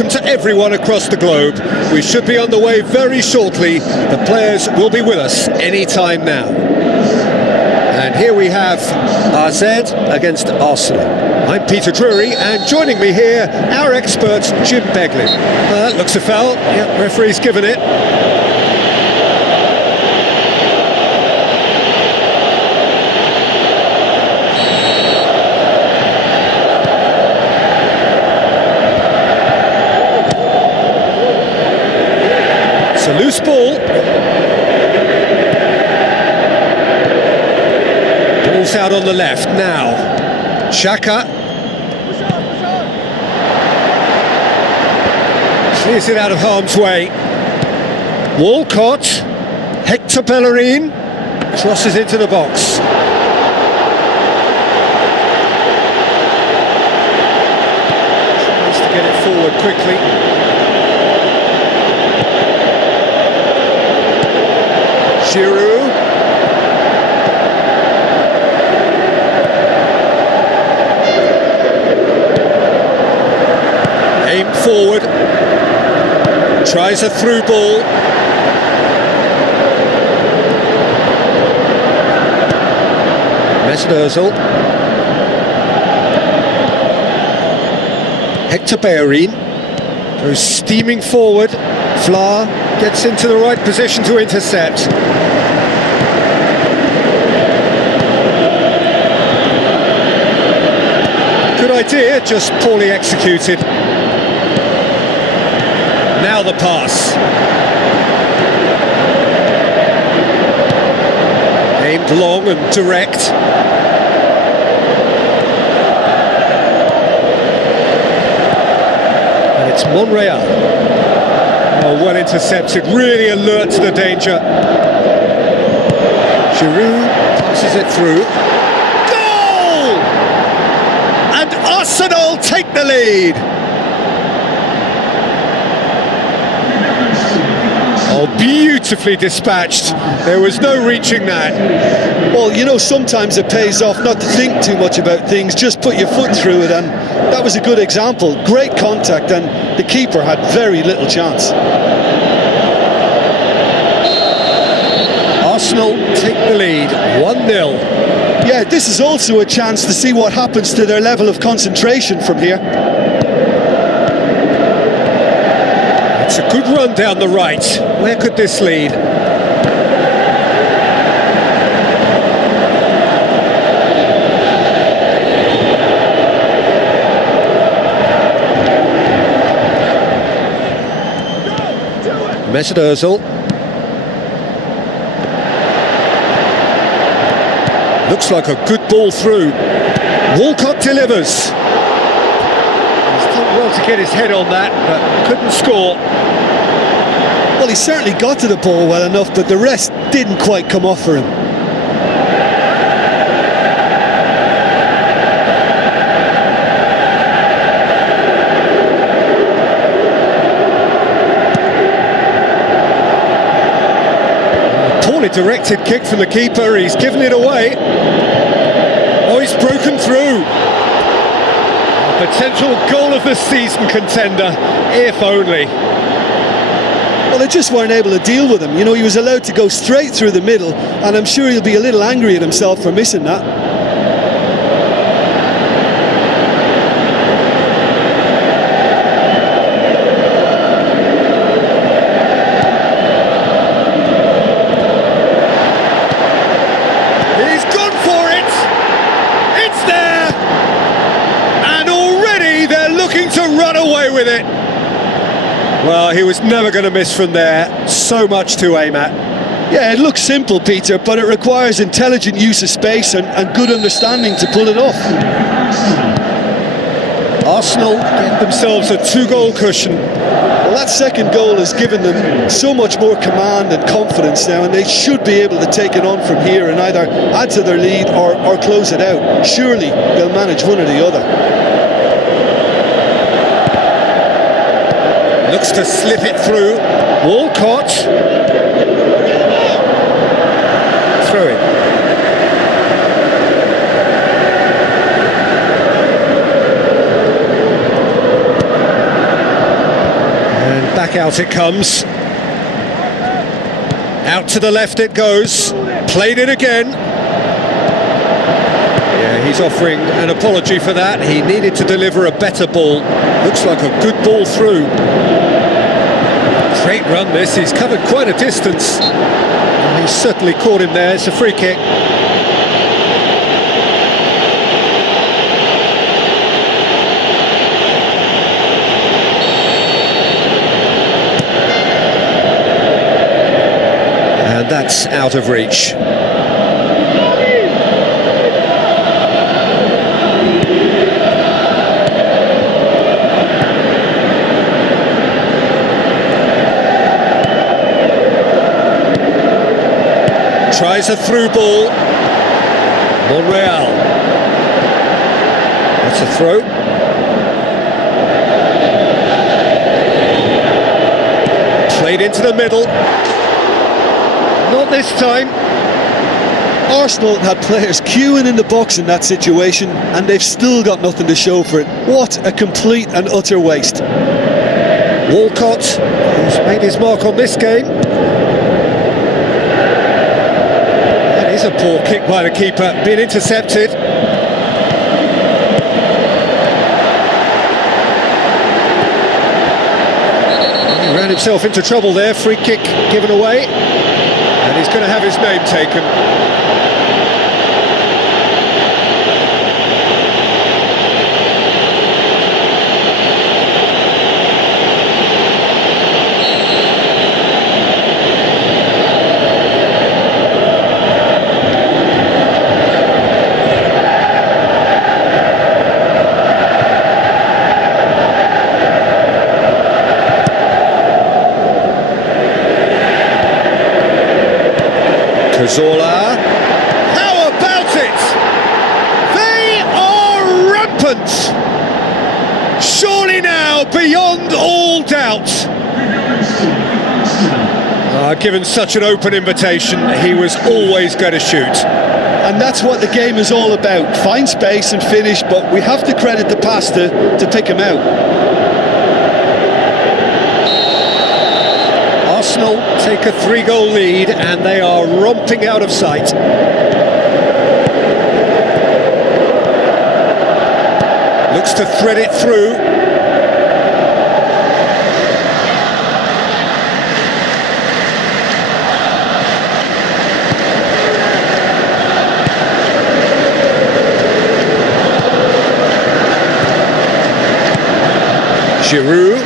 welcome to everyone across the globe. We should be on the way very shortly. The players will be with us any time now. And here we have AZ against Arsenal. I'm Peter Drury, and joining me here, our expert, Jim Beglin. Looks a foul. Yep, referee's given it. It's a loose ball. Ball's out on the left now. Xhaka. Clears it out of harm's way. Walcott. Hector Bellerin. Crosses into the box. Tries to get it forward quickly. Giroud. Aimed forward. Tries a through ball. Mesut Ozil. Hector Bellerin goes steaming forward. Fla gets into the right position to intercept. Good idea, just poorly executed. Now the pass. Aimed long and direct. And it's Monreal. Oh, well intercepted, really alert to the danger. Giroud passes it through. Goal! And Arsenal take the lead. Oh, beautifully dispatched. There was no reaching that. Well, you know, sometimes it pays off not to think too much about things, just put your foot through it, and that was a good example. Great contact, and the keeper had very little chance. Arsenal take the lead, 1-0. Yeah, this is also a chance to see what happens to their level of concentration from here. It's a good run down the right. Where could this lead? Mesut Ozil. Looks like a good ball through. Walcott delivers. He's done well to get his head on that, but couldn't score. Well, he certainly got to the ball well enough, but the rest didn't quite come off for him. Poorly directed kick from the keeper, he's given it away. Oh, he's broken through. A potential goal of the season contender, if only. Well, they just weren't able to deal with him. You know, he was allowed to go straight through the middle, and I'm sure he'll be a little angry at himself for missing that. He's gone for it! It's there! And already they're looking to run away with it. Well, he was never going to miss from there. So much to aim at. Yeah, it looks simple, Peter, but it requires intelligent use of space and good understanding to pull it off. Arsenal get themselves a 2-goal cushion. Well, that second goal has given them so much more command and confidence now, and they should be able to take it on from here and either add to their lead or close it out. Surely they'll manage one or the other. Looks to slip it through. Walcott. Through it. out it comes. Out to the left it goes. Played it again. Yeah, he's offering an apology for that. He needed to deliver a better ball. Looks like a good ball through. Great run this. He's covered quite a distance. He's certainly caught him there. It's a free kick. And that's out of reach. Tries a through ball. Monreal. That's a throw. Played into the middle. Not this time. Arsenal had players queuing in the box in that situation, and they've still got nothing to show for it. What a complete and utter waste. Walcott, who's made his mark on this game. That is a poor kick by the keeper, being intercepted. He ran himself into trouble there, free kick given away. And he's going to have his name taken. Cazorla. How about it? They are rampant. Surely now, beyond all doubt. Given such an open invitation, he was always going to shoot. And that's what the game is all about. Find space and finish, but we have to credit the pass to pick him out. Arsenal take a 3-goal lead and they are romping out of sight. Looks to thread it through. Giroud.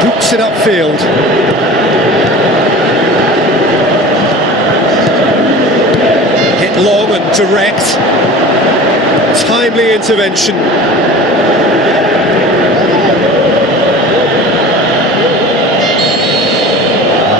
Boots it upfield. Hit long and direct. Timely intervention.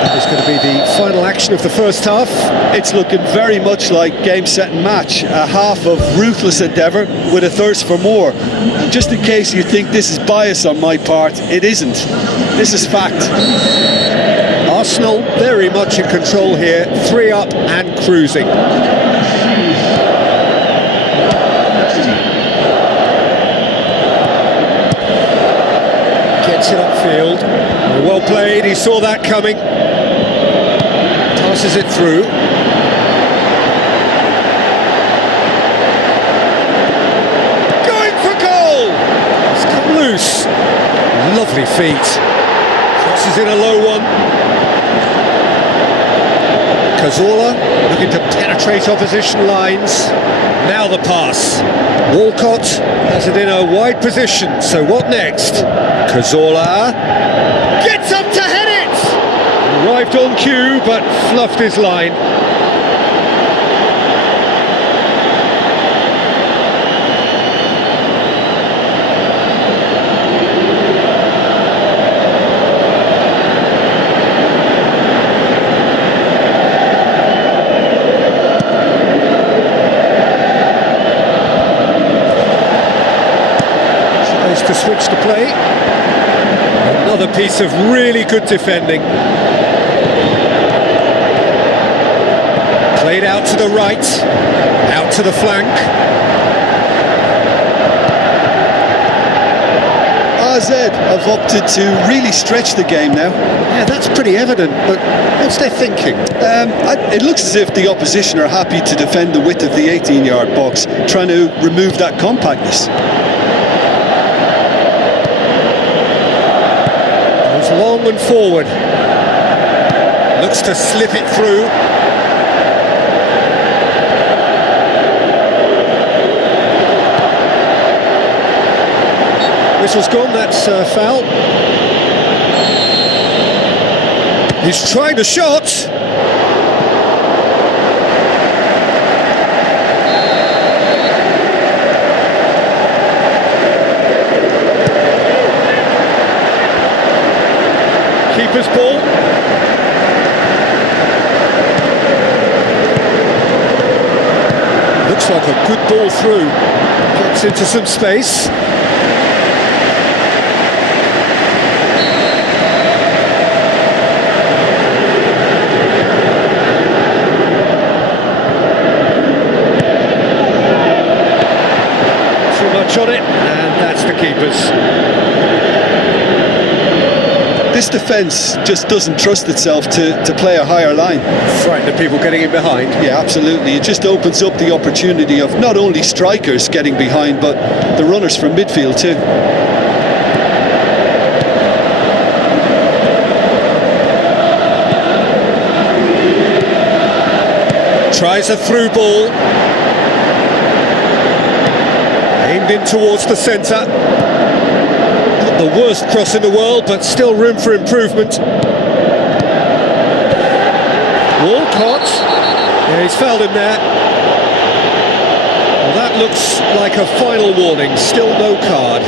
That is going to be the final action of the first half. It's looking very much like game, set and match. A half of ruthless endeavour with a thirst for more. And just in case you think this is bias on my part, it isn't. This is fact. Arsenal very much in control here, 3 up and cruising. Gets it upfield. Well played, he saw that coming. Passes it through. Going for goal! It's come loose. Lovely feet. Crosses in a low one. Cazorla looking to penetrate opposition lines. Now the pass. Walcott has it in a wide position. So what next? Cazorla gets up to head it! Arrived on cue but fluffed his line. To switch the play. Another piece of really good defending. Played out to the right, out to the flank. AZ have opted to really stretch the game now. Yeah, that's pretty evident, but what's their thinking? It looks as if the opposition are happy to defend the width of the 18-yard box, trying to remove that compactness. Goes long and forward. Looks to slip it through. Whistle's gone, that's foul. He's trying a shot. Keeper's ball. Looks like a good ball through. Gets into some space. On it, and that's the keeper's. This defence just doesn't trust itself to play a higher line. Frightened of people getting in behind. Yeah, absolutely. It just opens up the opportunity of not only strikers getting behind, but the runners from midfield too. Tries a through ball. Aimed in towards the centre. Not the worst cross in the world, but still room for improvement. Walcott. Yeah, he's fouled him there. Well, that looks like a final warning. Still no card.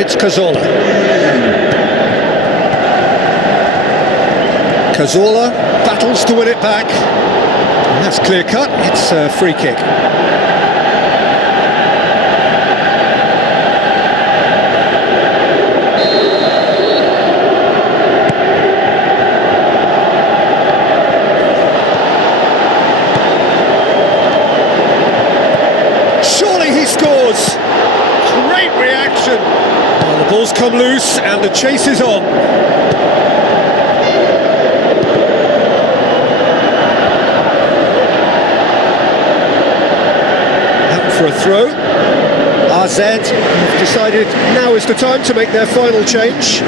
It's Cazorla. Cazorla battles to win it back. And that's clear cut. It's a free kick. Surely he scores. Great reaction. The ball's come loose and the chase is on. Out for a throw. AZ have decided now is the time to make their final change.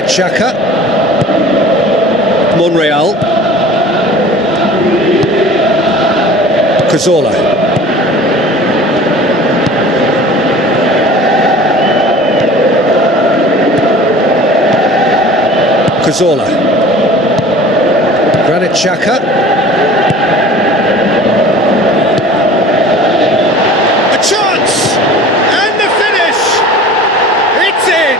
Xhaka, Monreal, Cazorla, Granit Xhaka, a chance, and the finish, it's in.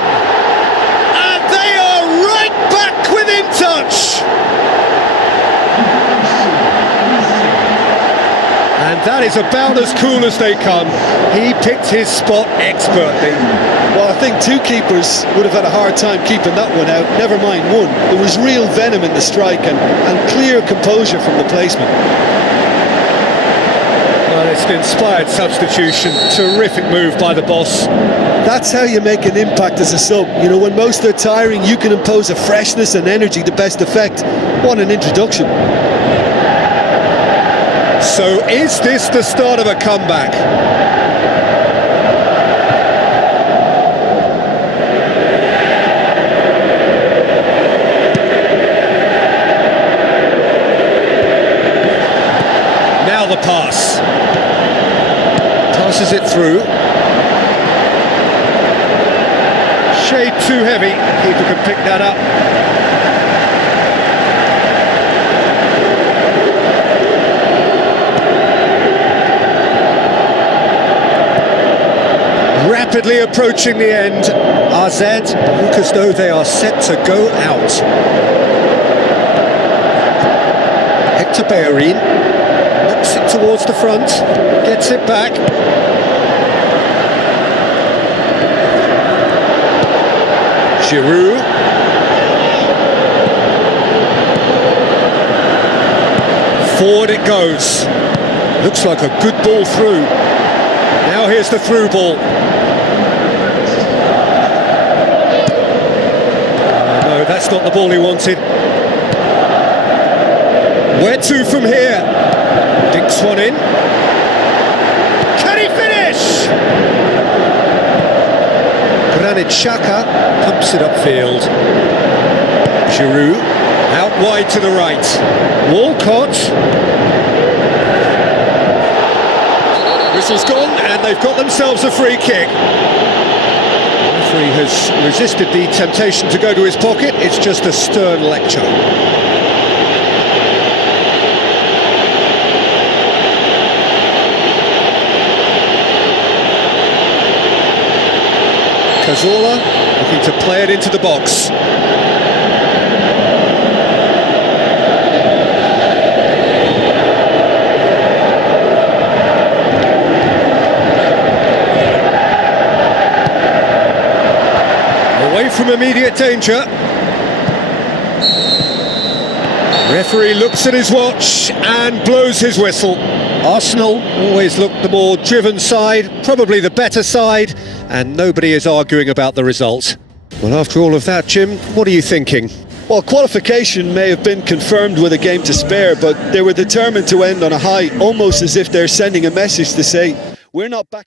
Within touch, and that is about as cool as they come. He picked his spot expertly. Well, I think two keepers would have had a hard time keeping that one out, never mind one. There was real venom in the strike and clear composure from the placement. Well, it's an inspired substitution. Terrific move by the boss. That's how you make an impact as a sub. You know, when most are tiring, you can impose a freshness and energy to best effect. What an introduction. So is this the start of a comeback? Now the pass. Passes it through. Shade too heavy. Keeper can pick that up. rapidly approaching the end. AZ look as though they are set to go out. Hector Bellerin knocks it towards the front, gets it back. Giroud. Forward it goes. Looks like a good ball through. Now here's the through ball. No, that's not the ball he wanted. Where to from here? Dinks one in. Can he finish? Granit Xhaka pumps it upfield. Giroud out wide to the right. Walcott. Whistle's gone and they've got themselves a free kick. The referee has resisted the temptation to go to his pocket. It's just a stern lecture. Cazorla looking to play it into the box. Away from immediate danger. Referee looks at his watch and blows his whistle. Arsenal always look the more driven side, probably the better side, and nobody is arguing about the result. Well, after all of that, Jim, what are you thinking? Well, qualification may have been confirmed with a game to spare, but they were determined to end on a high, almost as if they're sending a message to say, we're not back.